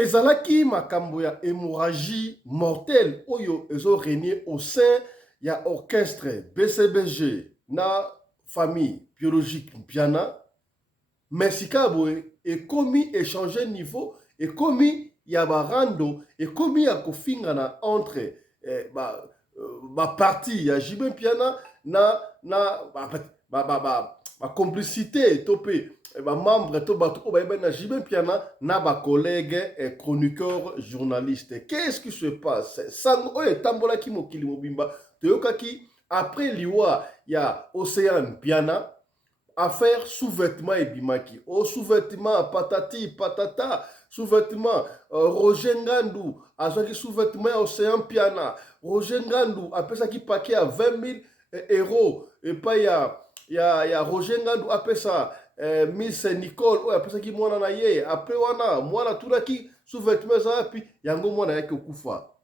ezalaki makambo ya hémorragie mortelle oyo ezo régner au sein ya orchestre BCBG na famille biologique Mpiana. Mais sika boye ekomi échanger niveau, ekomi ya barando, ekomi ya kofingana entre ba parti ya JB Mpiana na ba complicité topé ba membre to ba to ba na JB Mpiana na ba collègue chroniqueur journaliste. Qu'est-ce qui se passe? Sango e tambola ki mokili mobimba toyokaki après liwa ya Océan Mpiana affaire sous-vêtements et bimaki. Oh, sous-vêtements, patati, patata, sous-vêtements, Roger Ngandou, azaki sous-vêtements Océan Mpiana. Roger Ngandou, après ça qui paquet à 20 000 euros. Et pas il y a Roger Ngandou, après ça, Miss Nicole, après ça qui mwana na ye, après wana, mwana tout là qui sous-vêtements ça, puis yango mwana yake okufa.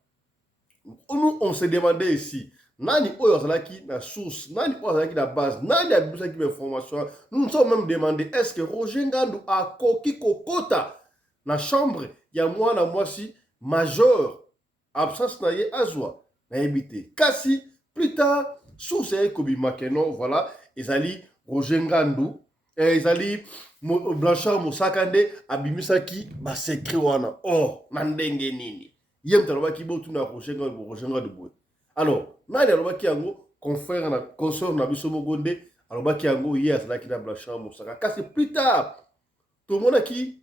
Nous, on se demandait ici, nani oyo azalaki na source, nani oyo azalaki na base, nani abisaki information. Nous nous sommes même demandé, est-ce que Roger Ngandou a koki kokota na chambre ya mwana mwasi majeur, absence na ye azwa na ebité. Kasi plus tard, source ya kobima keno, voilà, ezali Roger Ngandou, ezali Blanchard Mosakande abimisaki ba secret wana. Oh, na ndenge nini? Yem talobaki botu na Roger Ngandou boy. Alors, nani alobaki yango confrère na consort na biso mogonde alobaki yango hier azalaki na Blanchard Mosaka. Kasi plus tard, tout le monde qui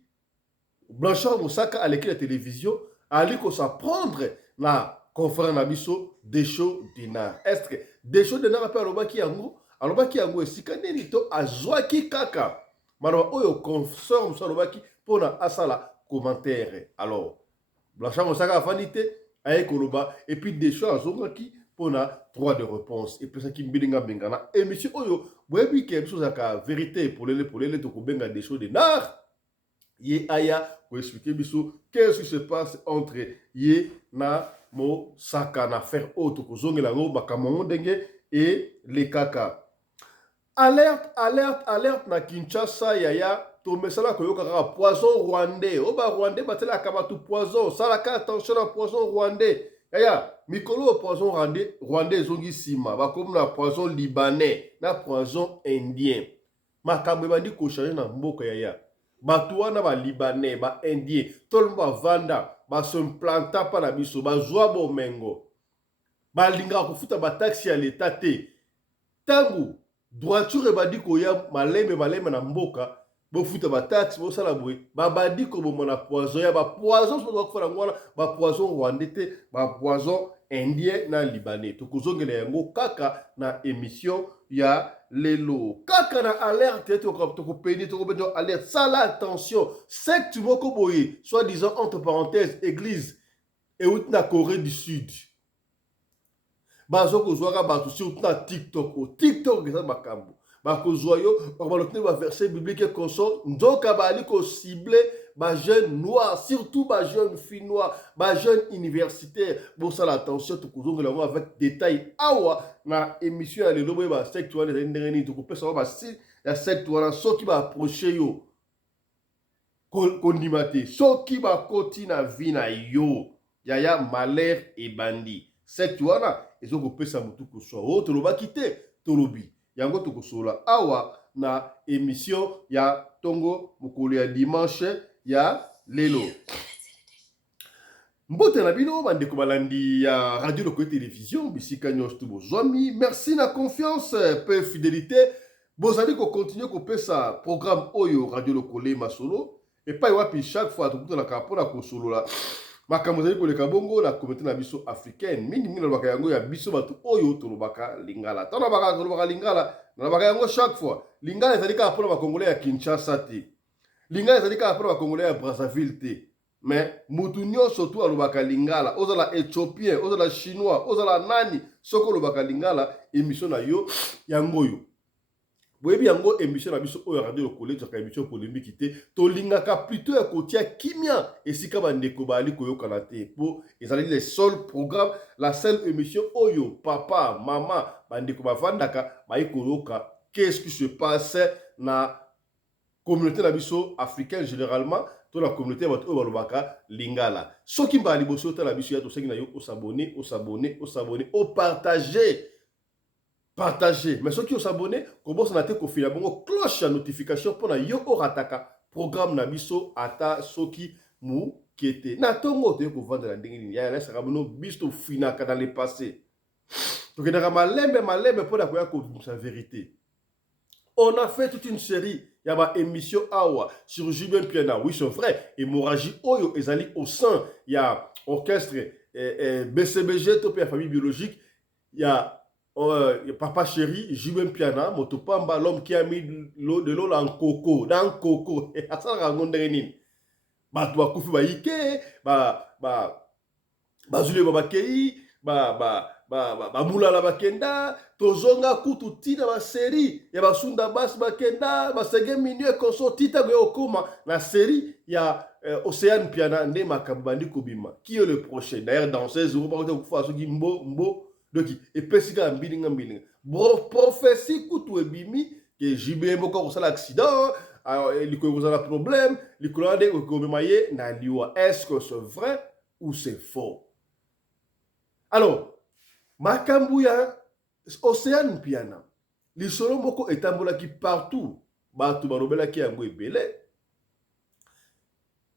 Blanchard Mosaka aleki la télévision ali ko s'apprendre na confrère na biso Desho Dinar. Est-ce que Desho Dinar pe alobaki yango esika nini to azwaki kaka maloba oyo consort mosa alobaki pona asala commentaire. Alors Blanchard Mosaka afandi te aye koloba et puis Desho azongaki pona droit de réponse et puis ça qui mbilinga bengana émission oyo boyebi ke biso zaka vérité pour les to kobenga Desho Dinar ye aya ko expliquer biso qu'est-ce qui se passe entre ye na Mosaka na faire autre kozongela ngo makambo ndenge et les kaka. Alerte, alerte, alerte na Kinshasa yaya tomesala koyoka kaka poison rwandais. Oba rwandais batela kabatu poison. Salaka attention na poison rwandais. Yaya mikolo poison rwandais zongi sima. Bakomu na poison libanais na poison indien. Makambo bandi ko changer na mboka yaya. Batu wana ba libanais, ba indien, tolmo ba vanda, ba se implanta pa na biso, ba zwa bomengo. Ba linga kofuta ba taxi ya l'état te. Tangu droiture badi ko ya maleme na mboka bo futa ba taxe bo sala boy ba badi ko bo na poison ya ba poison so ko fara ngwana ba poison rwandais te ba poison indien na libanais to kozongela yango kaka na émission ya lelo kaka na alerte to ko peine to ko beto alerte sala attention secte moko boye soit disant entre parenthèses église et na Corée du Sud. Bazo kozwaka bato sur na TikTok, TikTok eza makambo. Bakozwa yo, bakolotne ba verset biblique consort, ndoka bali ko cibler ba jeune noir, surtout ba jeune fille noire, ba jeune universitaire. Bon ça l'attention to kozongela ngo avec détail awa na émission ya lelo boye ba secte wana ndengeni to kopesa ba si ya secte wana soki ba approcher yo. Kondimate, soki ba koti na vie na yo, yaya malheur et bandit. Secte wana ezo kopesa mutu ko so o tolobaki te tolobi yango tokosola awa na émission ya tongo mokolo ya dimanche ya lelo. Mbote na bino bandeko balandi ya radio Lokoyo télévision bisika nyonso to bozwami, merci na confiance pe fidélité bozali ko continuer ko pesa programme oyo radio Lokoyo masolo et pas wapi chaque fois tokutana ka pona ko solola makambo zali koleka bongo la communauté na biso africaine mingi mingi lobaka yango ya biso batu oyo tolobaka lingala tana baka tolobaka lingala na baka yango chaque fois lingala ezali kaka pona ba congolais ya Kinshasa te, lingala ezali kaka pona ba congolais ya Brazzaville te, mais mutu nyonso tu alobaka lingala ozala éthiopien ozala chinois ozala nani soko lobaka lingala émission na yo yango yo. Boyebi yango émission na biso oyo radio Lokoyo zaka émission polémique te tolingaka plutôt ya kotia kimia esika bandeko bali koyokana te po ezali les seuls programmes la seule émission oyo papa maman bandeko bavandaka bayi koyoka qu'est-ce qui se passe na communauté na biso africaine généralement to la communauté bato oyo balobaka lingala soki mbala liboso otala biso ya tosengi na yo osabone opartager mais soki osabone kobosa na te kofila bongo cloche ya notification mpona yo orataka programme na biso ata soki mukete na ntongo toye kovandela ndenge nini ya esaka bino biso tofinaka dans le passé tokendaka malembe mpona koya kobimisa vérité. On a fait toute une série, il y a une émission Awa sur Jubin Piana. Oui, c'est vrai. Hémorragie Oyo, ezali au sein, il y a orchestre BCBG, Topé la famille biologique. Il y a Papa Chéri, Jubin Piana, Motopamba, l'homme qui a mis de l'eau dans le coco. Et à ça, on a dit, bah, tu vas couper, bah, ike, bah, Zule Babakei, Moulala bakenda tozonga kutu tina ba série ya basunda bas bakenda basege minue konso tita go okoma na série ya Océane Piana nde makabandi kobima qui est le prochain d'ailleurs danseuse ou pas ko fa so ki mbo doki et pesika mbilinga prophétie kutu ebimi que JB moko ko sala accident liko ko sala problème liko ande ko bemaye na liwa est-ce que c'est vrai ou c'est faux? Alors makambu ya Océane Piana lisolo moko etambolaki partout bato balobelaki yango ebele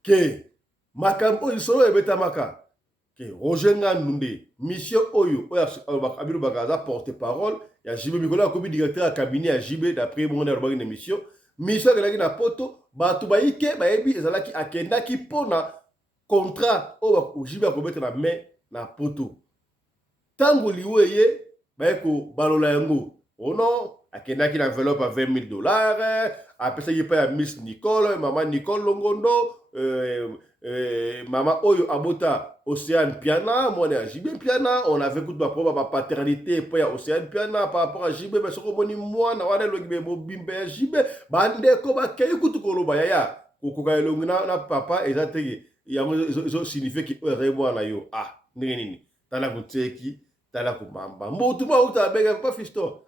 ke makambu lisolo ebetamaka ke Roger Ngandunde mission oyo abilo bakaza porte-parole ya JB Mikolo akobi directeur ya cabinet ya JB d'après mon erobaki na mission akelaki na poto bato baike bayebi ezalaki akendaki pona contrat oyo JB akobetra na main na poto tango liweye baeko balola yango ono akendaki na enveloppe à $20,000 apesaki pa ya Miss Nicole mama Nicole Longondo mama oyo abota Océane Piana mwana ya JB Piana on avait toute ma propre paternité pa ya Océane Piana par rapport à JB mais soko moni mwana wana logibe bobimbe ya JB bandeko bakei kutu koloba yaya kokoka elongi na papa ezatege yango zo signifie ki oyo na yo ndenge nini tala kuteki tala kumamba mbutu ba utabega pa fisto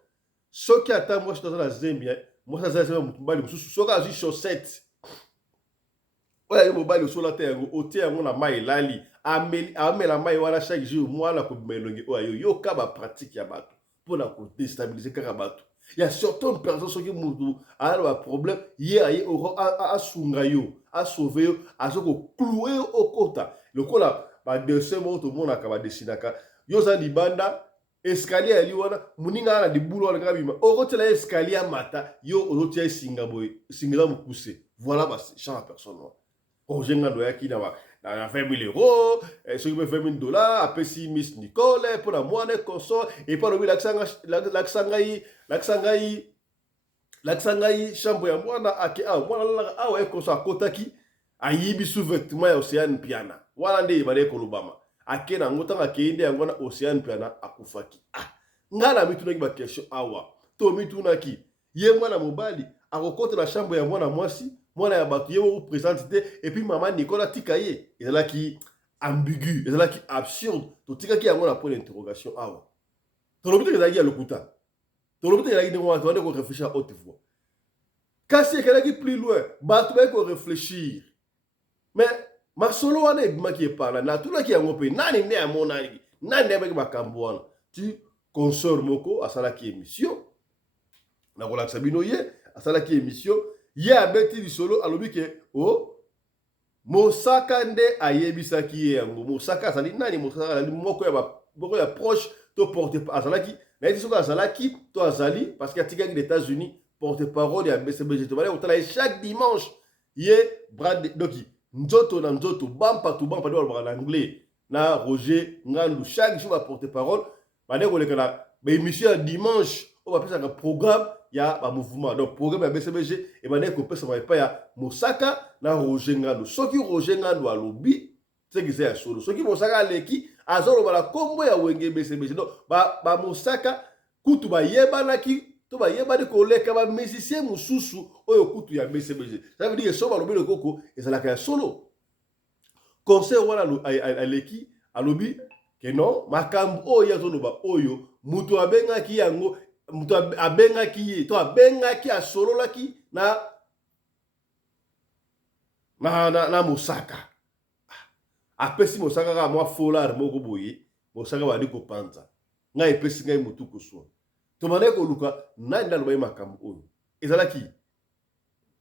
soki ata moi je na Zambia moi ça c'est mutu bali mususu soka azu chaussette oya yo mobali osola te yango otie yango na mai lali amela mai wana chaque jour mwana ko melongi oya yo ka pratique ya bato pona ko déstabiliser kaka bato ya certaines personnes soki mutu ala ba problème ye aye asunga yo a sauver yo azoko clouer okota lokola ba dessin moto mona ka ba dessinaka yo za libanda escalier ya liwana muninga na dibulo wana kabima okotela escalier mata yo ozotia singa boy singela mukuse voilà ba champ personne ojenga ndo yaki na €20,000 soki me $20,000 apesi Miss Nicole pour la moine consort et pas lobi laksangai chambre ya mwana ake mwana la awa consort akotaki ayibi sous-vêtement ya Océane Piana wala nde ibale kolobama ake na ngotanga keinde yango na Océane Piana akufaki ngala mitunaki ba question awa to mitunaki ye mwana mobali akokota na chambre ya mwana mwasi mwana ya bato ye wo présente te et puis maman Nicolas tikaye ezalaki ambigu ezalaki absurde to tikaki yango na point d'interrogation awa to lobite ezalaki ya lokuta to lobite ezalaki ndeko wana to ko réfléchir à haute voix kasi ekalaki plus loin bato ba ko réfléchir mais masolo wana ebimaki epala natulaki yango mpe nani nde amonaki nani nde ayebaki makambo wana ti consort moko asalaki émission nakolakisa bino ye asalaki émission ye abeti lisolo alobi ke mosaka nde ayebisaki ye yango mosaka azali nani mosaka azali moko ya proche to porte azalaki nayeti soki azalaki to azali parce que atikaki les États-Unis porte-parole ya BCBG tobali kotala ye chaque dimanche ye brad doki nzoto na nzoto bampa tu bampa nde balobaka na anglais na Roger Ngandu chaque jour ba porte-parole bande koleka na baémission ya dimanche oyo bapesaka programme ya ba mouvement donc programme ya BCBG et bande kopesama epai ya Mosaka na Roger Ngandu soki Roger Ngandu alobi seki se ya solo soki Mosaka aleki azoloba na kombo ya wenge BCBG donc ba Mosaka kutu bayebanaki to bayebani koleka ba musicien mususu oyo kutu ya BCBG ça veut dire so balobi le koko ezalaka ya solo concert wana aleki alobi ke non makambo oyo azoloba oyo mutu abengaki yango mutu abengaki ye to abengaki asololaki na na mosaka apesi mosaka ka mwa folar moko boye mosaka bandi kopanza ngai epesi ngai motu koswa tomandaki koluka nani nde alobai makambo oyo ezalaki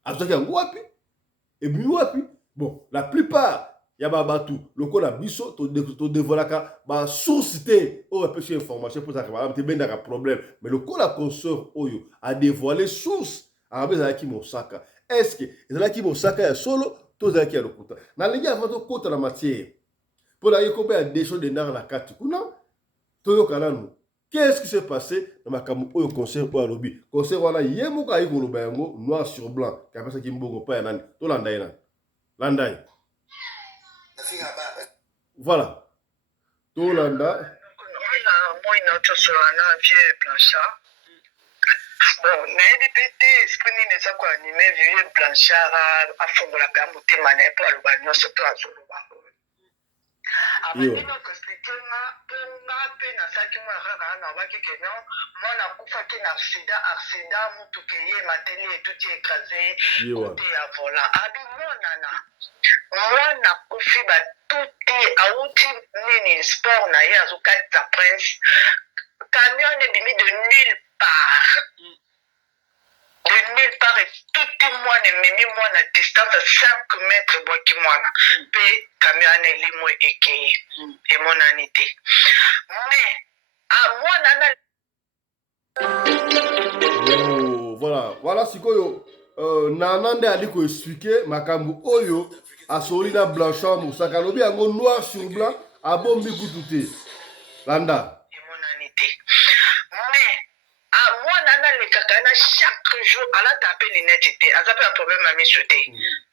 azwaki yango wapi ebimi wapi bon la plupart ya babatu lokola biso todevolaka basource te oyo apesi information mpo ezalaka malamu te bendaka problème mais lokola consort oyo adévoile source arabe ezalaki mosaka estce ezalaki mosaka ya solo to ezalaki ya lokuta nalingi avant tokota na matière mpo na ye kobe ya décho de ndanga na kati kuna toyoka nanu qu'est-ce qui s'est passé na makambo oyo concert oyo alobi concert wana ye moko ayi koloba yango noir sur blanc kapesaki mbongo mpa ya nani tolanda ye nani landa ye voilà tolanda moi naotosolana vie blanchard bon nayebi mpe te esprit nini eza koanime vie blanchard afungolaka ya motema na ye mpo aloba nyonso to azoloba abandi nakoexplike nga mpo nga mpe nasalaki mwana kaka nabaki ke non mwana akufaki na accident motuka ye mateli etuti ekrase kote ya volant abi mwana akufi batuti auti nini sport na ye azokatisa prince camion ebimi de nulle part etuti mwana ememi mwana distance ya 5 mètres bwaki mwana mpe camion wana elimo ekeye emonani te mais mwana na voilà sikoyo nana nde ali koexplike makambo oyo asoli na blanchard mosaka alobi yango noir sur blanc abombi kutu te landa emonani te mais mwana nalekaka na chaque jour alata mpe linete te aza mpe na problème ya miso te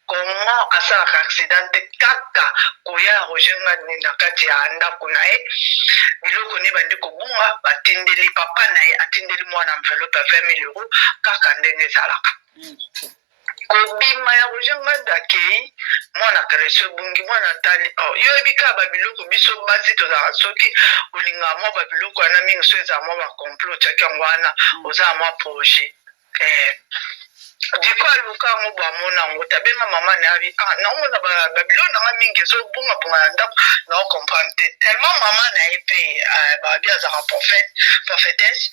comment asalaka accident te kaka koya arogenga na kati ya ndako na ye biloko ne bandi kobunga batindeli papa na ye atindeli mwana enveloppe ya 20 000 euros kaka ndenge ezalaka kobima ya rogenga dakei mwana kaleso ebungi mwana tali yoyebi kaka babiloko biso basi tozalaka soki olingaka mwa babiloko wana mingi so ezala mwa bacomplot otiaki yango wana ozala mwa projet diko aluka yango bwamona yango tabenga mama na yabi naomona babiloko nanga mingi ezobungabunga na ndako naocomprendre te tellement mama na ye mpe babi azalaka prophétesse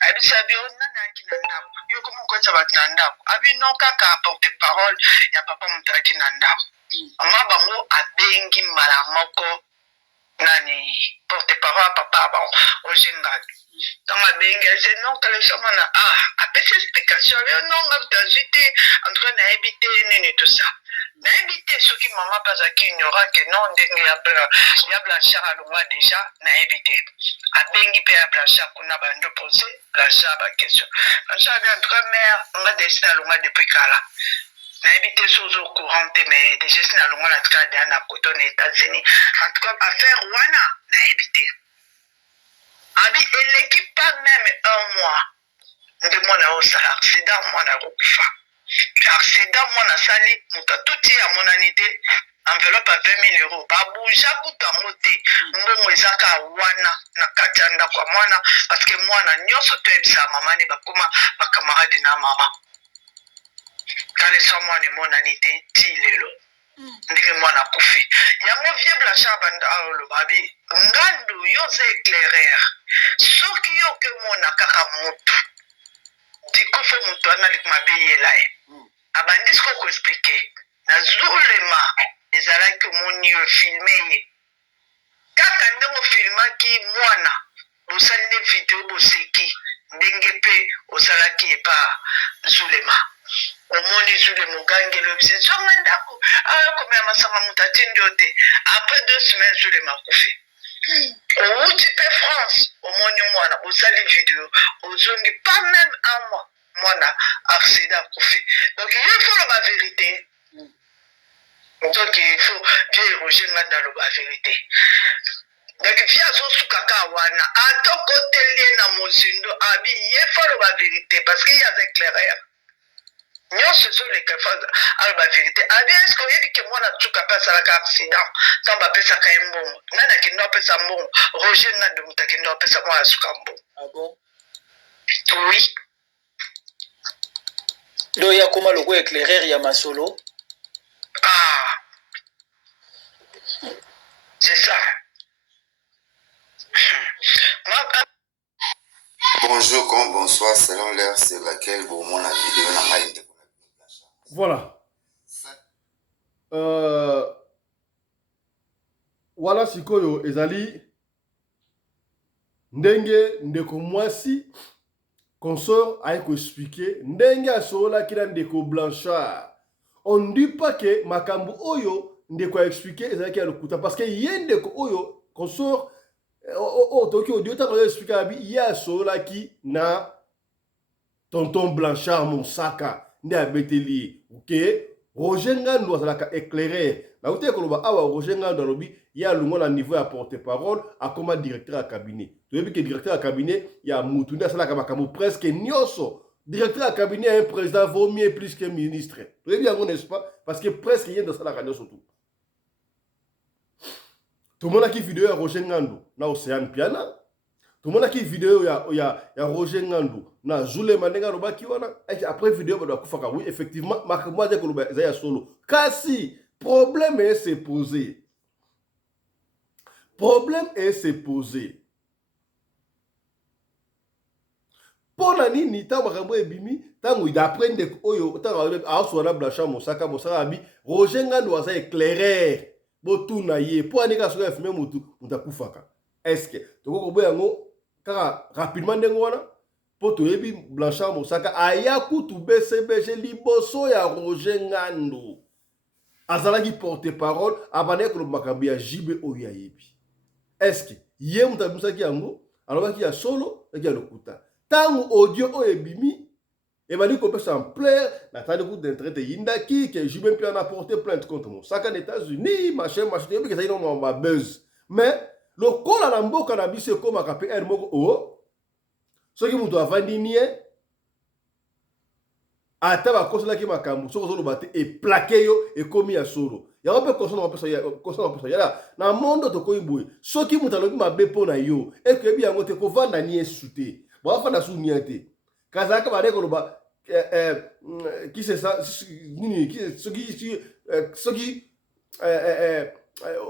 abisa bi onani ayaki na ndako yo koma okoyesa bato na ndako abi non kaka porte parole ya papa moto ayaki na ndako mama bango abengi mbala moko nani porte parole papa bango ojengaki ntango abengi ase non kalesa mwana apesi explication yo nonga tazwi te en tout cas nayebi te nini tout ça nayebi te soki mama mpe azalaki ignorant ke non ndenge ya blanchard alongwa déjà nayebi te abengi mpe ya blanchard kuna bando pose blanchard baquestion blanchard abi en tout cas mare nga desine alongwa depuis kala nayebi te so oza courant te mais déjà sine alongwa na tika dea na koto na états-unis en tout cas affaire wana nayebi te abi eleki pas même 1 mois nde mwana osala accident mwana akokufa accident mwana asali moto atuti amonani te enveloppe ya 20 000 euros babuja kuta yango te mbongo ezaka wana na kati ya ndako ya mwana parce que mwana nyonso toyebisaka mama ne bakoma bakamarade na mama kalesa mwana emonani te ti lelo ndenge mwana akufi yango vie blanchard banda oloba abi ngandu yo oza éclaireur soki yo okemona kaka motu dikofo motu wana mabe yela ye abandi siko koexplike nazolema ezalaki omoni yo filme ye kaka ndenge ofilmaki mwana bosalile video boseki ndenge mpe osalaki epa zulema omoni zulema ogangeli obisi zonga ndako akomela masanga moto atindi yo te après 2 semaines zulema akufi outi mpe France omoni mwana osali video ozongi pas même 1 mois mwana accident akufi donc il faut la vérité donc il faut bien roger nga daloba vérité donc fi azosuka ka wana atokotelie na mozindo abi ye faut la vérité parce qu'il y a éclaireur nyonso ezoleka aloba vérité abi eske oyebi ke mwana tuka mpe asalaka accident ntango bapesaka ye mbongo nani akende apesa mbongo roger nga nde moto akende apesa mwana asuka mbongo oui ndo ya koma loko éclaireur ya masolo Ah, c'est ça. Moi, Bonjour, comme bonsoir, selon l'heure sur laquelle vous mon vidéo n'a pas été. Voilà. Voilà sikoyo ezali ndenge ndeko mwasi consort a expliqué ndenge asola kila ndeko Blanchard. On ne dit pas que makambu oyo ndeko a expliqué ezalaki ya lokuta parce que ye ndeko oyo consort toki audio ta ko expliquer abi ya sola ki na tonton Blanchard Mosaka nde abeteli OK. Roger Ngando azalaka éclairé. Na uté koloba awa Roger Ngando alobi ya lungo na niveau ya porte-parole a comme directeur à cabinet. Tu veux que directeur à cabinet ya mutu nda salaka makambo presque nyoso. Directeur à cabinet un président vaut mieux plus que ministre. Tu veux bien n'est-ce pas parce que presque rien dans salaka nyoso tout. Tout le monde a qui vidéo ya Roger Ngando na Océane Piana. Tout le monde a qui vidéo ya Roger Ngando na Zule Mandenga Robaki wana. Après vidéo ba kufaka oui effectivement makambo de koloba za ya solo. Kasi problème est se poser. Problème est se poser. Pour la nini ta makambo ebimi tango d'aprendre oyo tango a Blanchard Mosaka abi Roger Ngando aza éclaireur. Botuna ye po anika soka fume mutu mutakufaka. Est-ce que toko boya ngo kaka rapidement ndengo wana po toyebi Blanchard Mosaka aya kutu BCBG liboso ya Roger Ngando. Azalaki porte-parole abane ko makambi ya jibe oya yebi. Est-ce que ye mutabusaki yango alobaki ya solo ya lokuta. Tango audio oyebimi et m'a dit qu'on peut s'en plaire, la taille de coup d'intérêt Yindaki, que je même plus en apporter plainte contre moi. Ça qu'en États-Unis, machin, que ça y est, ma buzz. Mais, le col à l'ambo cannabis, c'est comme un capé, un mot, oh, ce qui m'a vendu nié, à table, cause là qui m'a camou, ce que battu et plaqué yo, et commis à solo. Il y a un peu consommer, il y a là, dans le monde de Koïboui, ce qui m'a dit, ma bépo na yo, et que bien, on te couvre na nié souté. Bon, enfin, na sou niété. Kazaka va dire qui c'est ça ce qui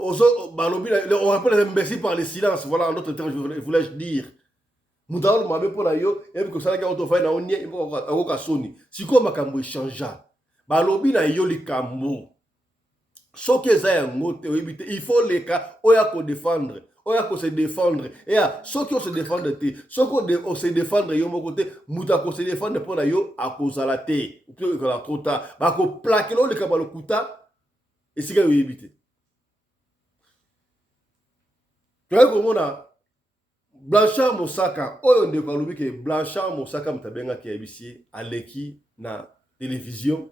on rappelle les imbéciles par le silence, voilà en d'autres termes je voulais dire Moudal m'a pour la yo et que ça ga auto fa na onie ko ka soni siko makambo changea balobi na yo likambo soki za ya ngote il faut les cas oya ko défendre. Oya ko se défendre. Et ceux qui se défendre te, ceux qui se défendre yo mon côté, muta ko se défendre pour la yo à cause la te. Ou que la trop tard. Ba ko plaquer le kabalo kuta et c'est que yo éviter. Tu vois comment on Blanchard Mosaka, oyo ndeko alobi ke Blanchard Mosaka mtabenga ki abisi aleki na télévision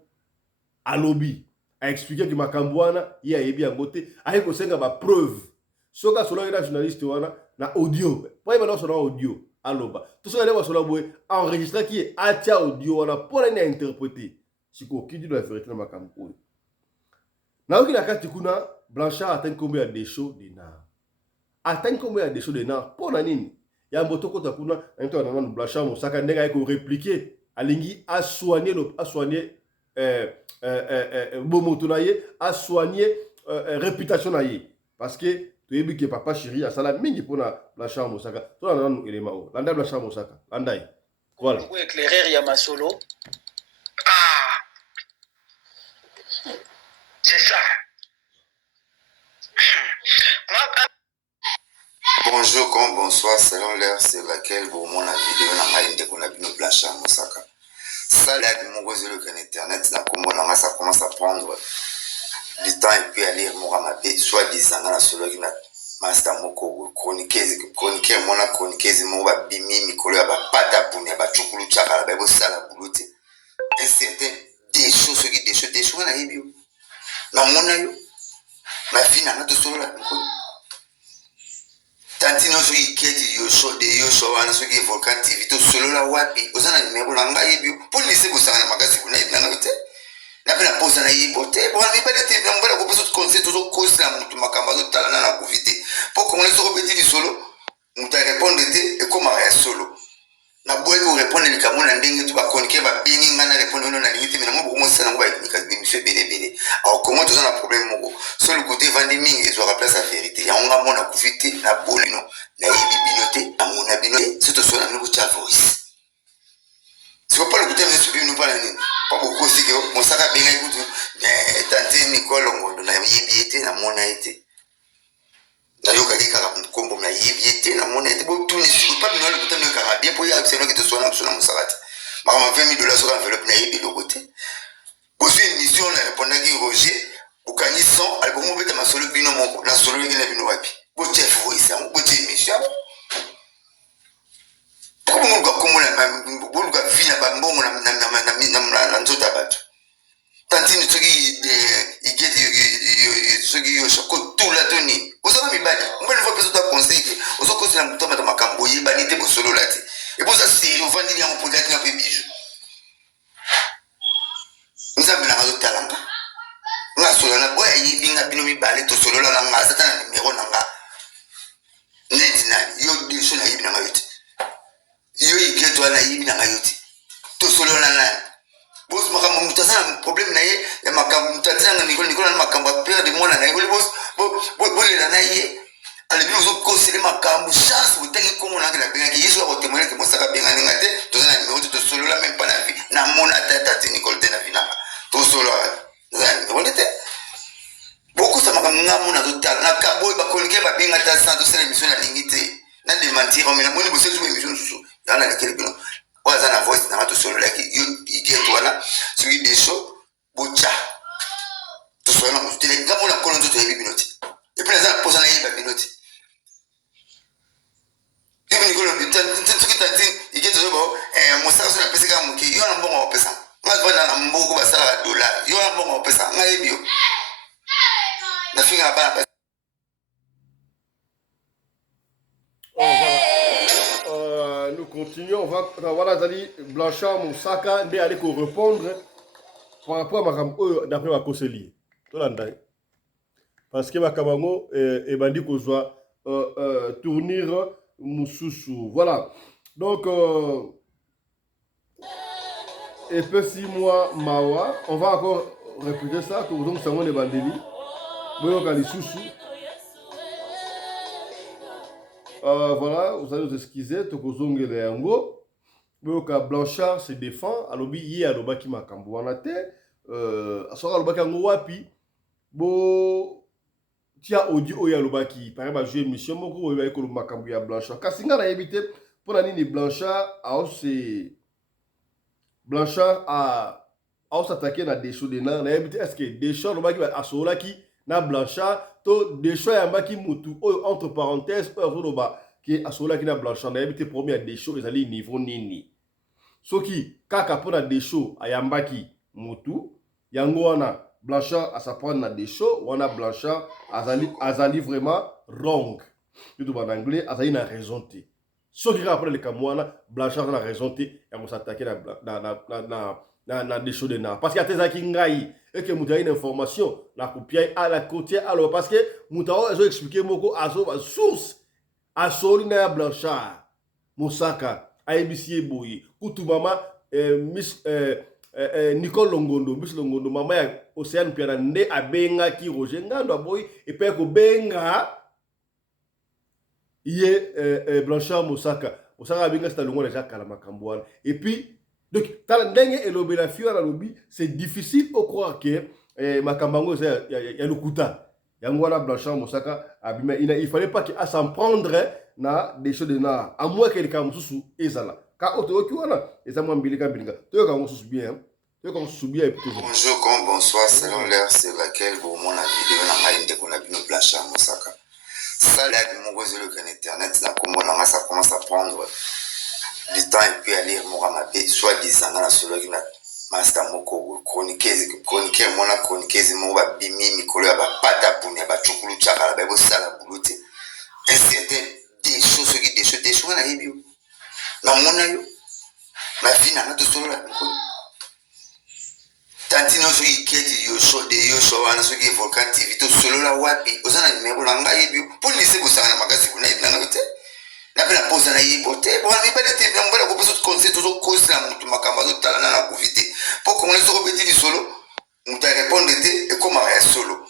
alobi a expliqué que makambwana ya yebi yangote a ko senga ba preuve. Soka solo ina journaliste wana na audio. Pour y sur audio aloba. Tout ça là sur boy enregistré qui est atia audio wana pour les interpréter. Siko qui dit la vérité na makambo. Na oki na kati kuna Blanchard atteint combien de shows de na. Atteint combien de shows de na pour na nini? Ya mboto kota kuna nto na Blanchard Mosaka ndenga ko répliquer alingi a soigner bomoto na ye a soigner réputation na ye parce que tu es que papa chéri a sala mingi pour la chambre Mosaka. Toi on a un élément. Landa la chambre Mosaka. Landai. Voilà. Pour éclairer ya masolo. Ah. C'est ça. Bonjour, comme bonsoir, selon l'heure sur laquelle vous mon vidéo n'a pas été qu'on a vu Blanchard Mosaka. Ça là de mon gros le internet na komona ça commence à prendre du temps et puis aller Moramabé soit disant na solo qui na master moko chroniquer mona chroniquer mo ba bimi mikolo ya ba pata punya ba chukulu chakala ba bo sala buluti et c'était des choses na yibio na mona yo na fina na to solo la tantino so iketi yo show de yo show wana so ki volcan tv to solo la wapi ozana nimero la ngai yibio pour laisser vous ça na magasi kuna yibina ngote na pena posa na yibote bon mi bele te mbele ko peso conseil to cause la mutu makamba zo tala na kuvite pour qu'on les robeti di solo mutu répondre te et comment ya solo na boye ko répondre ni kamona ndenge to ba konike ba bingi ngana répondre no na limite mina mo ko mo sana ngwa ni ka bi monsieur bele alors comment to le côté vendiming et ça place la vérité. Il y a un gars mon a profité na bolino na binoté à mon abinoté c'est tout ça na nous voice. Si vous pas le côté mais nous pas beaucoup aussi que mon sac à bien écoute tante Nicole on a yébiété na mon a été. Nayoka kaka kombo na yébiété na mon a été bon tout ne si pas nous le côté nous kaka bien pour y aller c'est nous qui te soigne sur mon sac. Ma $20 sur enveloppe na yébi le côté. Aussi une mission na répondre qui Roger Bukani son albumu beta masolo bino moko na solo ngene bino wapi bo chef voice on bo émission pour mon gars comme na bo luka vina ba mbongo na nzota bato tantini tsoki igeti tsoki yo shoko tula toni ozo mi badi mbele fo peso ta conseil que ozo kosi na mutoma ta makambo yebani te bo solo lati et pour ça c'est on vandi ya mpo dati na pe bijou nzambe na kazo talamba nga solo na boya yibi nga bino mibale to solo la nga sata na numéro na nga net na yo de so na yibi na mayoti yo iketo na yibi na mayoti to solo na boss makambo mutazana problème na ye ya makambo mutazana Nicole na makambo père de mona na ye boss bo le na ye ale bino zo kosele makambo chance botengi komo na la benga ki yeso ko témoigner que mosaka benga ngate to na numéro to solo la même pas na vie na mona tata Nicole te na vie na to solo beaucoup ça m'a ngamu na total na kaboy ba kolike ba benga ta santo sele mission na lingité na de mentir mais na moni bo setu mission susu dans la laquelle bino oza na voice na to solo like yo ide to na celui des shows bocha to solo na mutile ngamu na kolonzo to yebi binoti et puis na posa na yebi binoti yebi ni kolonzo tuki tanti ige to bo mosaka so na pesa ka muki yo na mbongo pesa nga vona na mboko ba sala dollar yo na mbongo pesa nga yebi yo. Nous continuons. Voilà, Blanchard Moussaka n'est allé qu'on répondre par rapport à ma d'après ma conseiller. Parce que ma kamango est bandit qu'on soit tournir Moussoussou. Voilà. Donc, et puis 6 mois Mawa, on va encore répéter ça, que vous savez les bandits. Voilà, vous allez nous excuser, Tokozonge le yango. Blanchard se défend, alobi ye aloba ki makambo wana te, asoka aloba ki yango wapi, bo tia audio oyo aloba ki, par exemple, jouer émission moko oyo ko makambo ya Blanchard. Kasi nga na yebite, pona nini Blanchard a s'attaquer na Deschaux de na yebite, est-ce que Deschaux aloba ki asola ki na Blanchard to Deschaux ya mbaki mutu entre parenthèses roba ki asola ki na Blanchard na yebite premier Deschaux ezali niveau nini soki kaka pona Deschaux ayambaki mutu yango wana Blanchard asapprendre na Deschaux wana Blanchard azali vraiment wrong tout en anglais azali na raison te soki après le kamwana Blanchard na raison te yango s'attaquer na Deschaux de na parce que atezaki ngai et que mouta une information la copier à la côté alors parce que mouta a expliqué moko azo source a solina Blanchard Moussaka ABC boyi kutu mama Miss Nicole Longondo Miss Longondo mama ya Océane Piana nde abenga ki Roger Ngando boyi et puis ko benga ye Blanchard Moussaka abenga sta longo déjà kala makambo et puis donc, c'est difficile de croire que Makambango, il y a le kuta. Yangwana Blanchard Moussaka, il ne fallait pas qu'il s'en prendre na des choses de na. À moins que les Kamoussou ezala. Car auto qui wana, et ça m'a mbilika mbilika. Tu es Kamoussou bien. Bonjour, comme bonsoir, selon l'heure sur laquelle vous mon la vidéo na maïnde qu'on a vu nos Blanchard Moussaka. Ça là, mon gros le internet, ça commence à prendre du temps et puis aller Moramabé, soit disant dans la solo qui n'a master moko chroniqueuse mona chroniqueuse mo ba bimi mikolo ya ba pata punya ba chukulu chakala ba bo sala buluti un certain des choses na yibio na mona yo na fina na to solo la tantino so iketi yo show wana so ki volcan tv to solo la wapi ozana nimero la nga yibio pour lise bo sala makasi kuna ibna ngote na pena posa na yibote bona mibale te na mbala ko peso conseil to cause la mutu makamba zo tala na kuvite pour qu'on les rebeti du solo mutu répondre te et comment ya solo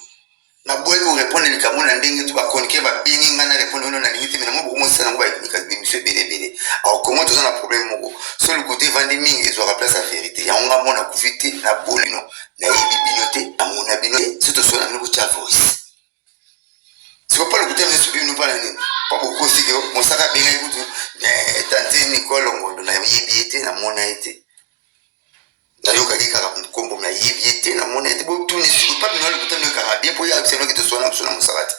na boye ko répondre le kamu na ndenge tu ba konike ba bingi ngana répondre non na limite mais na mo ça na ngwa ni ka bi monsieur belé alors comment tu as un problème moko sur le côté vandi mingi ils aura place à vérité ya nga mona kufiti na boli no na yibi binoté na mona binoté c'est to so na ngo cha voice c'est pas le côté mais subi nous pas pas beaucoup aussi que mon saka bien écoute tante Nicole ngondo na yibi été na mona été na yoka kaka kombo na yibi été na mona été bo tout ne suis pas bien le côté ne kara bien pour y a c'est que te so na mon sakati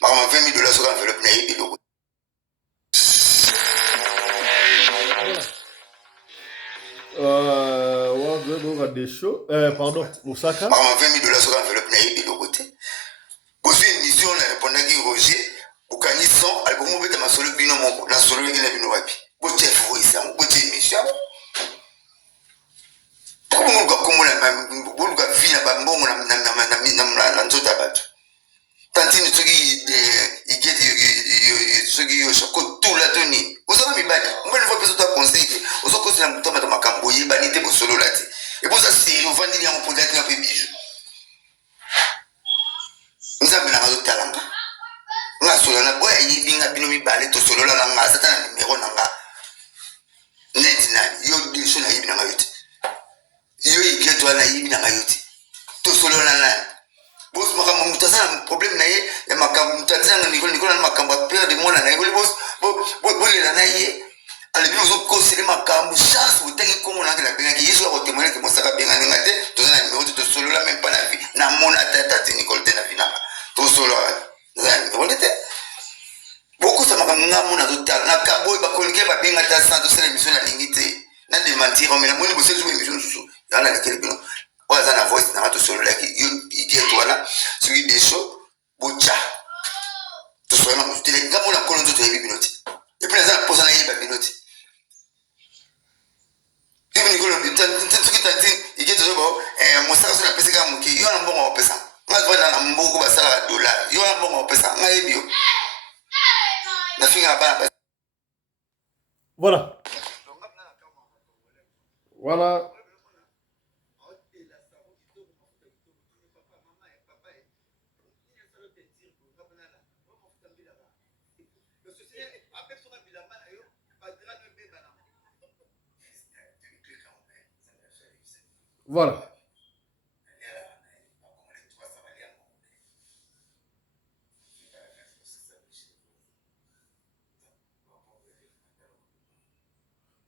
ma $20,000 sur enveloppe na yibi logo. Des shows. Pardon, Moussaka. $20,000 sur enveloppe na yibi logo te. Aussi une mission na répondre qui Roger au canison album beta masolo bino moko na solo ngi na bino wapi. Bo chef voice am bo chef mission. Pour mon gars comme la bo luka vina ba mbongo na nzota batu. Tantini tsoki igeti tsoki yo shoko tout la toni. Ozo mi bana. Mbele fois besoin de conseil. Ozo kosi na mutoma de makambo yebani te bo solo lati. Et pour ça c'est on vandi ya mpo dati na pe bijou. Nzambe na ngazo talanga. Nga solo na boya yibi nga bino mi bale to solo la nga sata na numero na nga. Neti na yo disho na yibi na ngayote. Yo igeto na yibi na ngayote. To solo na boss makambo mutazana problème na ye ya makambo mutazana Nicole na makambo père de mona na ye boss le na ye ale bi ozo conseiller makambo chance utengi komo na ngela benga ki yesu ko témoigner que mosaka benga ngate tozana numéro to solo la même pas na vie na mona tata Nicole te na vie na to solo na on était beaucoup ça makambo ngamu na total na kaboy ba konike ba benga ta sans to sele mission na lingité na de mentir mais na moni bosse jouer mission susu dans la télé bino waza na voice na to solo like yo idée toi là celui des shows bocha to solo na mo télé ngamu na kono to yebi binoti et puis ça pose na yebi binoti yebi Nicole on dit tantiki tanti igeto zo bo mosaka so na pesa ka muki yo na mbongo pesa nga zona na mboko ba sala dollar yo na mbongo pesa nga yebi yo na finga ba. Voilà. Voilà. Voilà.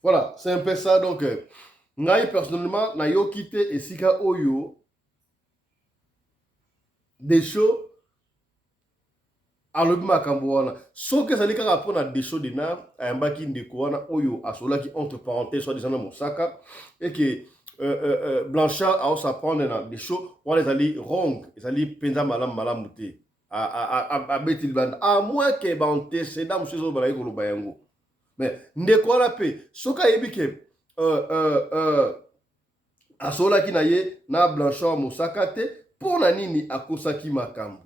Voilà, c'est un peu ça. Donc, Ngai personnellement, na yo quitté et Sika Oyo, des shows à l'obima Kamboana. Sauf que ça n'est qu'à rapport à des shows de Nam, à un baki de Kouana Oyo, à cela qui entre parenthèses, soit disant dans Mosaka, et que Blanchard a aussi apprendre dans des shows, on les alliés rong, les alliés penda malam malamouté, à Betil Band, à moins que Bante, c'est dans M. Zobalaï Kolobayango. Mais ndeko la paix soka yebike asola ki na ye na Blanchard Mosaka te pona nini akosaki makambo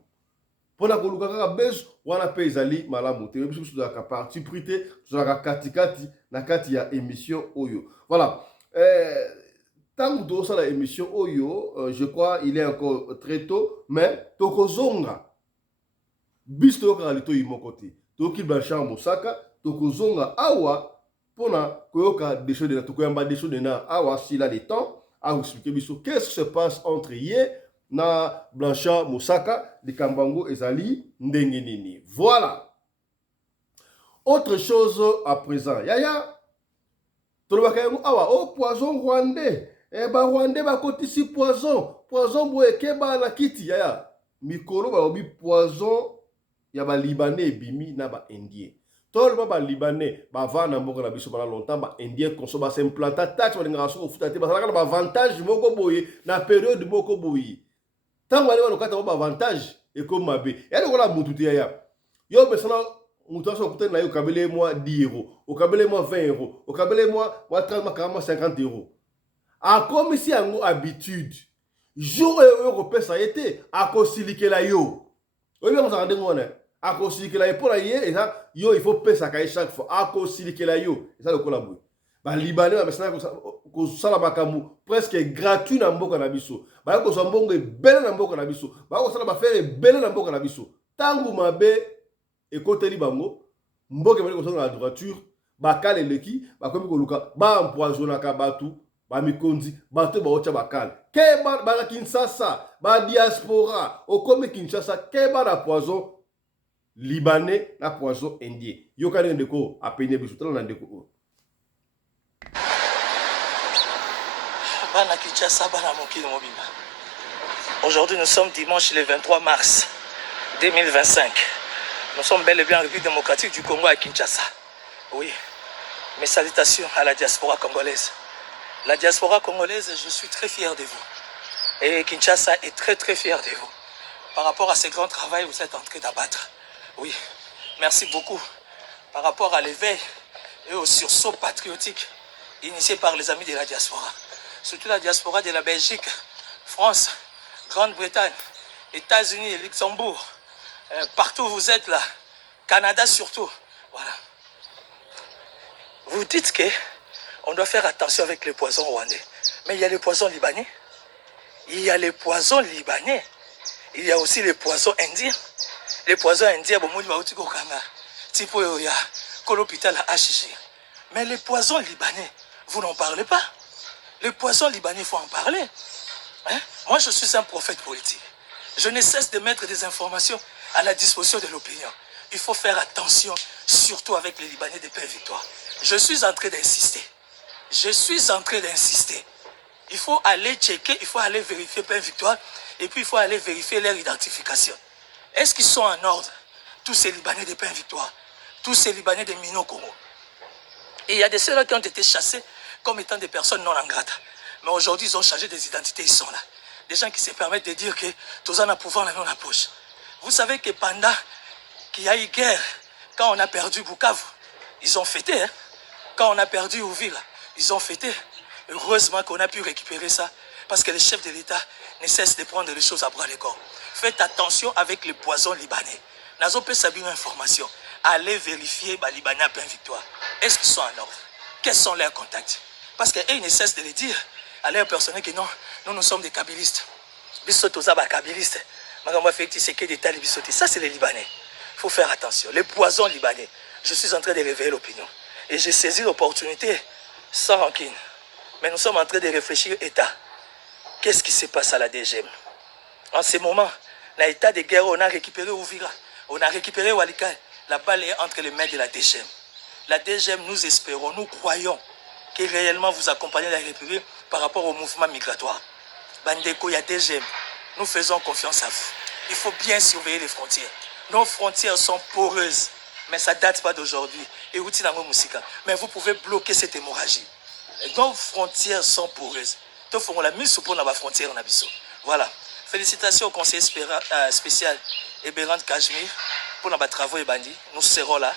pona koluka kaka beso wana pe ezali malamu te biso za ka parti prité za ka katikati na kati ya émission oyo. Voilà, tant que ça la émission oyo je crois il est encore très tôt mais tokozonga bisto ka lito yimoko te toki Blanchard Mosaka tokozonga awa pona koyoka des choses de la tokoyamba des choses de na awa s'il a le temps à vous expliquer biso qu'est-ce qui se passe entre ye na Blanchard Mosaka de Kambango ezali ndenge nini. Voilà, autre chose à présent yaya tolobaka yango awa o poison rwandais ba rwandais bakotisi poison boye keba na kiti yaya mikolo balobi poison ya ba libanais ebimi na ba indien tol ba libanais ba vana mboka na biso pendant longtemps ba indien konso ba s'implanta taxe ba ngara so futa te ba sala ba avantage moko boye na période moko boye tango ali ba kata ba avantage e ko mabe ya ko la mutu te ya yo besana mutu aso kuta na yo kabele moi 10 euros o kabele moi 20 euros o kabele moi 30 40 50 euros a comme si yango habitude jour e ko pesa été a ko silikela yo o bien on s'en rende ngone a ko silikela pour la ye et ça yo il faut payer ça chaque fois a ko silikela yo et ça le kola boy ba libanais ba mesana ko sala makambu presque gratuit na mboka na biso ba ko so mbongo ebele na mboka na biso ba ko sala ba faire ebele na mboka na biso tangu mabe ekoteli bango mboka bali ko so na droiture bakale leki bakomi koluka ba empoisonnaka batu ba mikonzi bato ba ocha bakale ke ba Kinshasa ba diaspora okomi Kinshasa ke ba na poison libanais na poison indien yokani ndeko apene biso tala na ndeko bana Kinshasa bana mokili mobimba. Aujourd'hui nous sommes dimanche le 23 mars 2025. Nous sommes bel et bien en République démocratique du Congo à Kinshasa. Oui, mes salutations à la diaspora congolaise. La diaspora congolaise, je suis très fier de vous. Et Kinshasa est très très fier de vous. Par rapport à ce grand travail que vous êtes en train d'abattre. Oui, merci beaucoup. Par rapport à l'éveil et au sursaut patriotique initié par les amis de la diaspora. Surtout la diaspora de la Belgique, France, Grande-Bretagne, États-Unis et Luxembourg. Partout où vous êtes là, Canada surtout. Voilà. Vous dites qu'on doit faire attention avec les poisons rwandais. Mais il y a les poisons libanais. Il y a les poisons libanais. Il y a aussi les poisons indiens. Les poisons indiens, type l'hôpital à HG. Mais les poisons libanais, vous n'en parlez pas. Les poisons libanais, il faut en parler. Hein? Moi, je suis un prophète politique. Je ne cesse de mettre des informations à la disposition de l'opinion. Il faut faire attention, surtout avec les Libanais de Paix Victoire. Je suis en train d'insister. Je suis en train d'insister. Il faut aller checker, il faut aller vérifier Paix Victoire, et puis il faut aller vérifier leur identification. Est-ce qu'ils sont en ordre, tous ces Libanais de Paix Victoire, tous ces Libanais de Mino Congo? Et il y a des ceux-là qui ont été chassés comme étant des personnes non ingrates. Mais aujourd'hui, ils ont changé des identités, ils sont là. Des gens qui se permettent de dire que tous en a pouvoir dans la poche. Vous savez que pendant qu'il y a eu guerre, quand on a perdu Bukavu, ils ont fêté. Hein? Quand on a perdu Ouvira, ils ont fêté. Heureusement qu'on a pu récupérer ça, parce que les chefs de l'État ne cessent de prendre les choses à bras le corps. Faites attention avec les poisons libanais. Nazo peut savoir une information. Allez vérifier les Libanais à plein victoire. Est-ce qu'ils sont en ordre? Quels sont leurs contacts? Parce qu'ils ne cessent de le dire à leurs personnels que non, nous sommes des kabylistes. Kabylistes. Ça, c'est les Libanais. Il faut faire attention. Les poisons libanais. Je suis en train de réveiller l'opinion. Et j'ai saisi l'opportunité sans rancune. Mais nous sommes en train de réfléchir État. Qu'est-ce qui se passe à la DGM? En ce moment, l'état de guerre, on a récupéré Ouvira. On a récupéré Walikale. La balle est entre les mains de la DGM. La DGM, nous espérons, nous croyons que réellement vous accompagnez la République par rapport au mouvement migratoire. Bandeko, il y a DGM. Nous faisons confiance à vous. Il faut bien surveiller les frontières. Nos frontières sont poreuses. Mais ça ne date pas d'aujourd'hui. Et mais vous pouvez bloquer cette hémorragie. Nos frontières sont poreuses. Nous ferons la mise pour la frontière. Voilà. Félicitations au conseiller spécial Eberand Kajmir pour nos travaux et bandits. Nous serons là.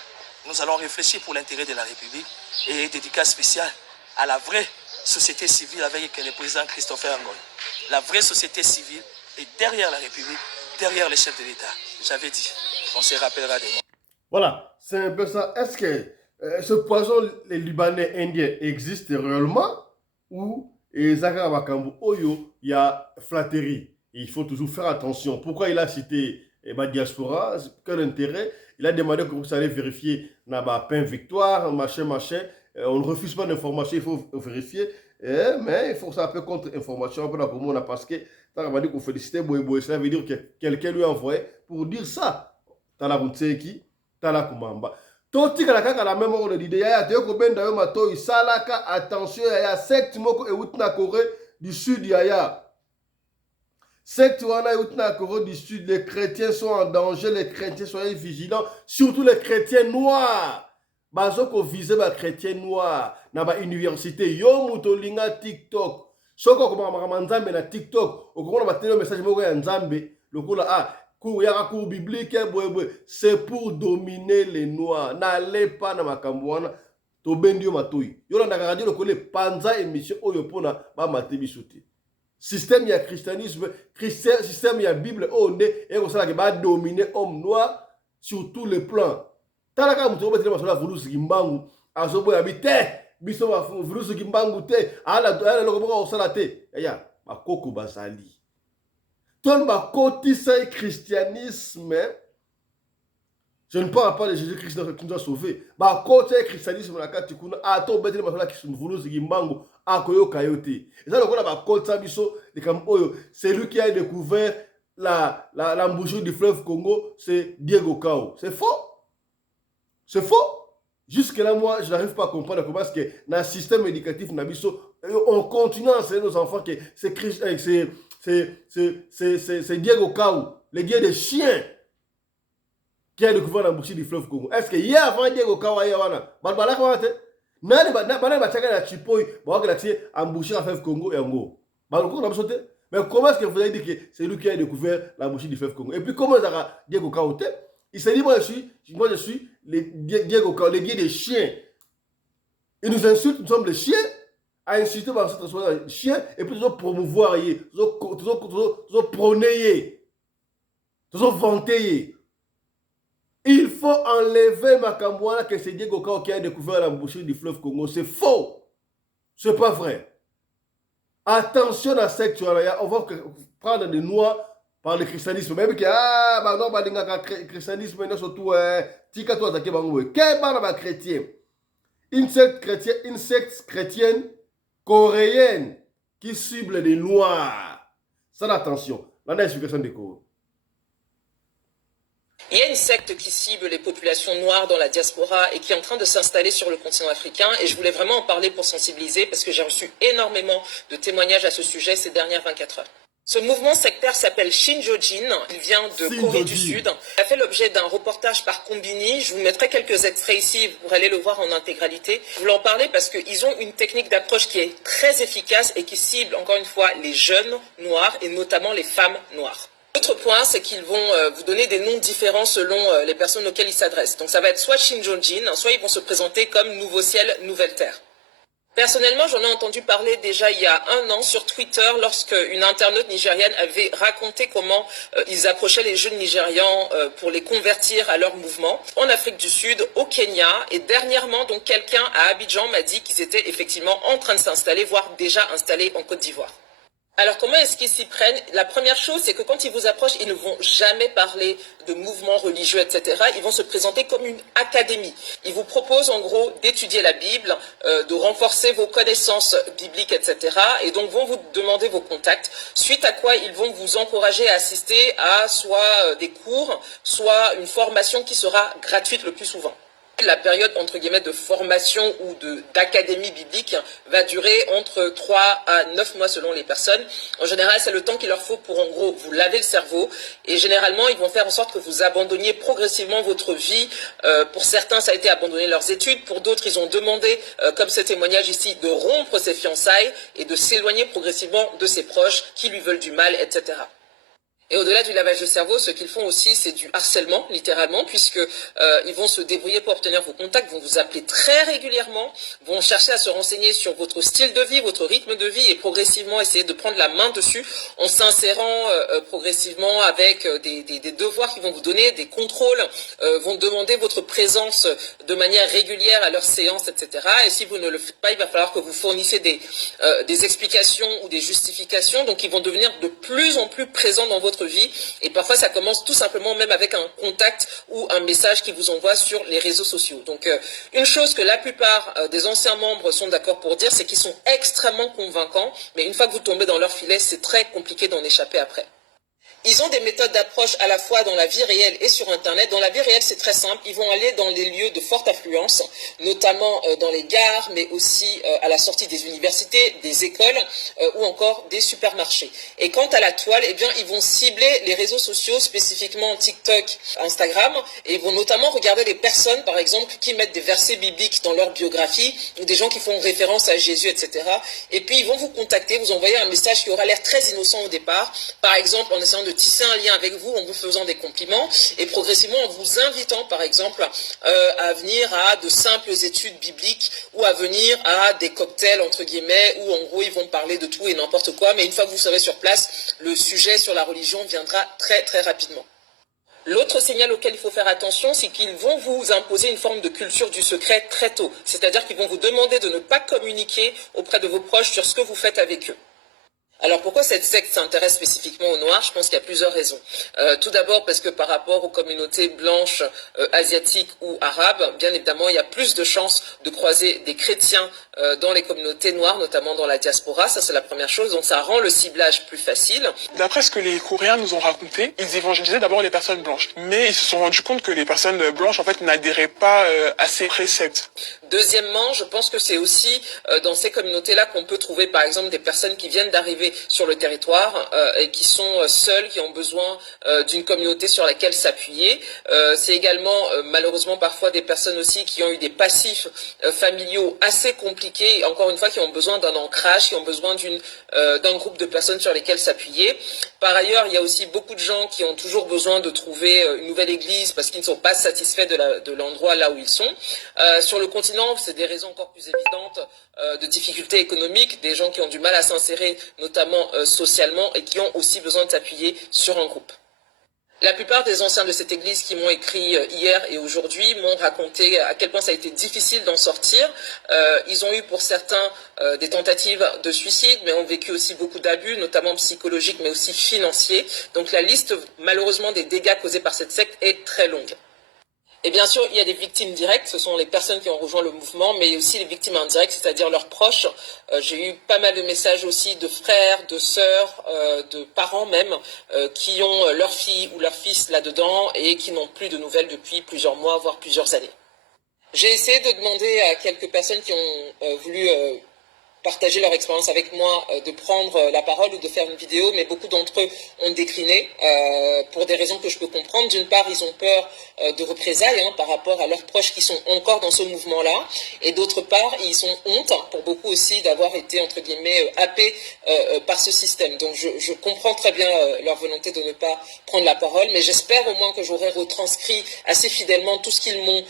Nous allons réfléchir pour l'intérêt de la République et dédicace spéciale à la vraie société civile avec le président Christopher Angoy. La vraie société civile est derrière la République, derrière les chefs de l'État. J'avais dit, on se rappellera de moi. Voilà, c'est un peu ça. Est-ce que ce poison, les Libanais indiens, existe réellement ou Zaka Wakambu Oyo, il y a flatterie? Il faut toujours faire attention. Pourquoi il a cité ma diaspora? Quel intérêt? Il a demandé que vous allez vérifier na pain victoire, machin. On ne refuse pas d'information, il faut vérifier. Mais il faut que ça peu contre-information parce que ça va dire qu'on félicite Boy, ça veut dire que quelqu'un lui a envoyé pour dire ça. Tala Mtseki, Tala Kumamba. Toti kaka la même ordre d'idée. Ya te ko benda yo mato isalaka attention ya secte moko e na Corée du Sud ya. Secte wana e na Corée du Sud, les chrétiens sont en danger, les chrétiens soyez vigilants, surtout les chrétiens noirs. Bazoko vise ba chrétien noir na ba université yo mutolinga TikTok. Soko ko nzambe na TikTok, okona ba télé message moko ya nzambe, lokola cours biblique, c'est pour dominer les noirs. N'allez pas dans ma cambouana, to bendio matoi. Yo na radio lokole panza émission oyo pona ba matebi souti. Système ya christianisme, système ya Bible onde et ko sala ke ba dominer homme noir sur tous les plans. Talaka muto ba télé masola vulu zimbangu azobo ya bité biso virus ki mbangu te ala lokoboka osala te ya bakoko bazali ton bakotisa christianisme. Je ne parle pas de Jésus-Christ qui nous a sauvés. Bakotisa christianisme na kati kuna ato betele masala ki virus ki mbangu akoyoka yo te. Eza lokola bakotisa biso de comme oyo c'est lui qui a découvert l'embouchure du fleuve Congo, c'est Diego Cao. C'est faux. C'est faux. Jusque-là, moi, je n'arrive pas à comprendre comment est-ce que dans le système éducatif, on continue à enseigner nos enfants que c'est Diego Cao, le dieu des chiens, qui a découvert l'embouchure du fleuve Congo. Est-ce qu'il y a avant Diego Cao, il y a avant Nani bataka na chipoi, embouchure du fleuve Congo et Ango. Mais comment est-ce que vous avez dit que c'est lui qui a découvert l'embouchure du fleuve Congo? Et puis comment ça a Diego Cao? Il s'est dit, moi je suis le Diego Cao, le dieu des chiens. Il nous insulte, nous sommes des chiens, à insulter par cette chiens, et puis nous allons promouvoir, nous allons prôner, nous allons vanter. Il faut enlever Makambouana que c'est Diego Cao qui a découvert l'embouchure du fleuve Congo. C'est faux. C'est pas vrai. Attention à cette chose-là. On va prendre des noix par le christianisme. Même que, non, le christianisme, surtout, tika toi, t'as qu'est chrétien. Une secte chrétienne coréenne qui cible les noirs. Ça, attention. Là, on a l'explication des cours. Il y a une secte qui cible les populations noires dans la diaspora et qui est en train de s'installer sur le continent africain. Et je voulais vraiment en parler pour sensibiliser parce que j'ai reçu énormément de témoignages à ce sujet ces dernières 24 heures. Ce mouvement sectaire s'appelle Shinjojin, il vient de Corée du Sud. Il a fait l'objet d'un reportage par Combini. Je vous mettrai quelques extraits ici, vous pourrez aller le voir en intégralité. Je voulais en parler parce qu'ils ont une technique d'approche qui est très efficace et qui cible encore une fois les jeunes noirs et notamment les femmes noires. L'autre point, c'est qu'ils vont vous donner des noms différents selon les personnes auxquelles ils s'adressent. Donc ça va être soit Shinjojin, soit ils vont se présenter comme Nouveau Ciel, Nouvelle Terre. Personnellement, j'en ai entendu parler déjà il y a 1 an sur Twitter lorsque une internaute nigériane avait raconté comment ils approchaient les jeunes Nigérians pour les convertir à leur mouvement en Afrique du Sud, au Kenya. Et dernièrement, donc quelqu'un à Abidjan m'a dit qu'ils étaient effectivement en train de s'installer, voire déjà installés en Côte d'Ivoire. Alors, comment est-ce qu'ils s'y prennent? La première chose, c'est que quand ils vous approchent, ils ne vont jamais parler de mouvements religieux, etc. Ils vont se présenter comme une académie. Ils vous proposent, en gros, d'étudier la Bible, de renforcer vos connaissances bibliques, etc. Et donc, vont vous demander vos contacts, suite à quoi ils vont vous encourager à assister à soit des cours, soit une formation qui sera gratuite le plus souvent. La période, entre guillemets, de formation ou d'académie biblique va durer entre 3 à 9 mois selon les personnes. En général, c'est le temps qu'il leur faut pour, en gros, vous laver le cerveau. Et généralement, ils vont faire en sorte que vous abandonniez progressivement votre vie. Pour certains, ça a été abandonner leurs études. Pour d'autres, ils ont demandé, comme ce témoignage ici, de rompre ses fiançailles et de s'éloigner progressivement de ses proches qui lui veulent du mal, etc. Et au-delà du lavage de cerveau, ce qu'ils font aussi, c'est du harcèlement, littéralement, puisque ils vont se débrouiller pour obtenir vos contacts, vont vous appeler très régulièrement, vont chercher à se renseigner sur votre style de vie, votre rythme de vie, et progressivement essayer de prendre la main dessus en s'insérant progressivement avec des devoirs qu'ils vont vous donner, des contrôles, vont demander votre présence de manière régulière à leurs séances, etc. Et si vous ne le faites pas, il va falloir que vous fournissiez des explications ou des justifications. Donc, ils vont devenir de plus en plus présents dans votre vie, et parfois ça commence tout simplement même avec un contact ou un message qu'ils vous envoient sur les réseaux sociaux. Donc une chose que la plupart des anciens membres sont d'accord pour dire, c'est qu'ils sont extrêmement convaincants, mais une fois que vous tombez dans leur filet, c'est très compliqué d'en échapper après. Ils ont des méthodes d'approche à la fois dans la vie réelle et sur Internet. Dans la vie réelle, c'est très simple. Ils vont aller dans les lieux de forte affluence, notamment dans les gares, mais aussi à la sortie des universités, des écoles ou encore des supermarchés. Et quant à la toile, eh bien, ils vont cibler les réseaux sociaux, spécifiquement TikTok, Instagram, et ils vont notamment regarder les personnes, par exemple, qui mettent des versets bibliques dans leur biographie, ou des gens qui font référence à Jésus, etc. Et puis, ils vont vous contacter, vous envoyer un message qui aura l'air très innocent au départ, par exemple, en essayant de tisser un lien avec vous en vous faisant des compliments et progressivement en vous invitant par exemple à venir à de simples études bibliques ou à venir à des cocktails entre guillemets où en gros ils vont parler de tout et n'importe quoi, mais une fois que vous serez sur place, le sujet sur la religion viendra très très rapidement. L'autre signal auquel il faut faire attention, c'est qu'ils vont vous imposer une forme de culture du secret très tôt. C'est-à-dire qu'ils vont vous demander de ne pas communiquer auprès de vos proches sur ce que vous faites avec eux. Alors pourquoi cette secte s'intéresse spécifiquement aux Noirs? Je pense qu'il y a plusieurs raisons. Tout d'abord parce que par rapport aux communautés blanches, asiatiques ou arabes, bien évidemment, il y a plus de chances de croiser des chrétiens dans les communautés noires, notamment dans la diaspora. Ça, c'est la première chose. Donc ça rend le ciblage plus facile. D'après ce que les Coréens nous ont raconté, ils évangélisaient d'abord les personnes blanches. Mais ils se sont rendus compte que les personnes blanches, en fait, n'adhéraient pas à ces préceptes. Deuxièmement, je pense que c'est aussi dans ces communautés-là qu'on peut trouver, par exemple, des personnes qui viennent d'arriver sur le territoire et qui sont seules, qui ont besoin d'une communauté sur laquelle s'appuyer. C'est également, malheureusement, parfois des personnes aussi qui ont eu des passifs familiaux assez compliqués, encore une fois, qui ont besoin d'un ancrage, qui ont besoin d'un groupe de personnes sur lesquelles s'appuyer. Par ailleurs, il y a aussi beaucoup de gens qui ont toujours besoin de trouver une nouvelle église parce qu'ils ne sont pas satisfaits de l'endroit là où ils sont. Sur le continent, c'est des raisons encore plus évidentes de difficultés économiques, des gens qui ont du mal à s'insérer, notamment socialement, et qui ont aussi besoin de s'appuyer sur un groupe. La plupart des anciens de cette église qui m'ont écrit hier et aujourd'hui m'ont raconté à quel point ça a été difficile d'en sortir. Ils ont eu pour certains des tentatives de suicide, mais ont vécu aussi beaucoup d'abus, notamment psychologiques, mais aussi financiers. Donc la liste, malheureusement, des dégâts causés par cette secte est très longue. Et bien sûr, il y a des victimes directes, ce sont les personnes qui ont rejoint le mouvement, mais aussi les victimes indirectes, c'est-à-dire leurs proches. J'ai eu pas mal de messages aussi de frères, de sœurs, de parents même, qui ont leur fille ou leur fils là-dedans et qui n'ont plus de nouvelles depuis plusieurs mois, voire plusieurs années. J'ai essayé de demander à quelques personnes qui ont voulu partager leur expérience avec moi, de prendre la parole ou de faire une vidéo, mais beaucoup d'entre eux ont décliné pour des raisons que je peux comprendre. D'une part, ils ont peur de représailles par rapport à leurs proches qui sont encore dans ce mouvement-là, et d'autre part, ils ont honte, pour beaucoup aussi, d'avoir été, entre guillemets, happés par ce système. Donc je comprends très bien leur volonté de ne pas prendre la parole, mais j'espère au moins que j'aurai retranscrit assez fidèlement tout ce qu'ils m'ont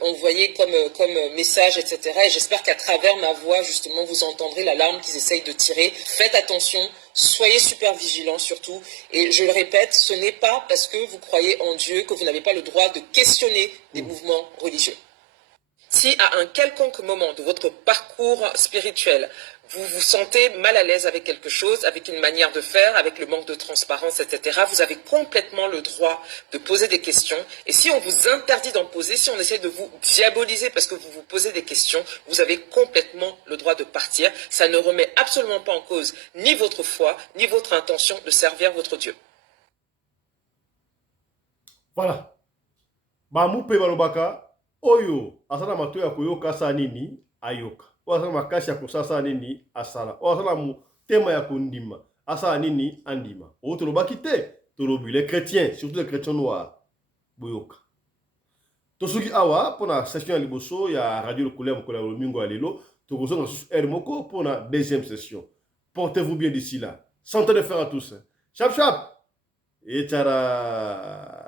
envoyé comme message, etc. Et j'espère qu'à travers ma voix, justement, vous entendrez l'alarme qu'ils essayent de tirer. Faites attention, soyez super vigilants surtout. Et je le répète, ce n'est pas parce que vous croyez en Dieu que vous n'avez pas le droit de questionner des mouvements religieux. Si à un quelconque moment de votre parcours spirituel, vous vous sentez mal à l'aise avec quelque chose, avec une manière de faire, avec le manque de transparence, etc., vous avez complètement le droit de poser des questions. Et si on vous interdit d'en poser, si on essaie de vous diaboliser parce que vous vous posez des questions, vous avez complètement le droit de partir. Ça ne remet absolument pas en cause ni votre foi, ni votre intention de servir votre Dieu. Voilà. Bamupe balobaka oyo asala mato ya koyoka sa nini ayoka. Oyo asala makasi ya kosasa nini asala. Oyo asala motema ya kondima asala nini andima. Oyo tolobaki te tolobi les chrétiens, surtout les chrétiens noirs boyoka. Tosuki awa pona session ya liboso ya radio le couleur mokolo ya lomingo ya lelo tokozonga susu R moko pona deuxième session. Portez-vous bien d'ici là. Santé de fer à tous. Chap chap. Et tchara.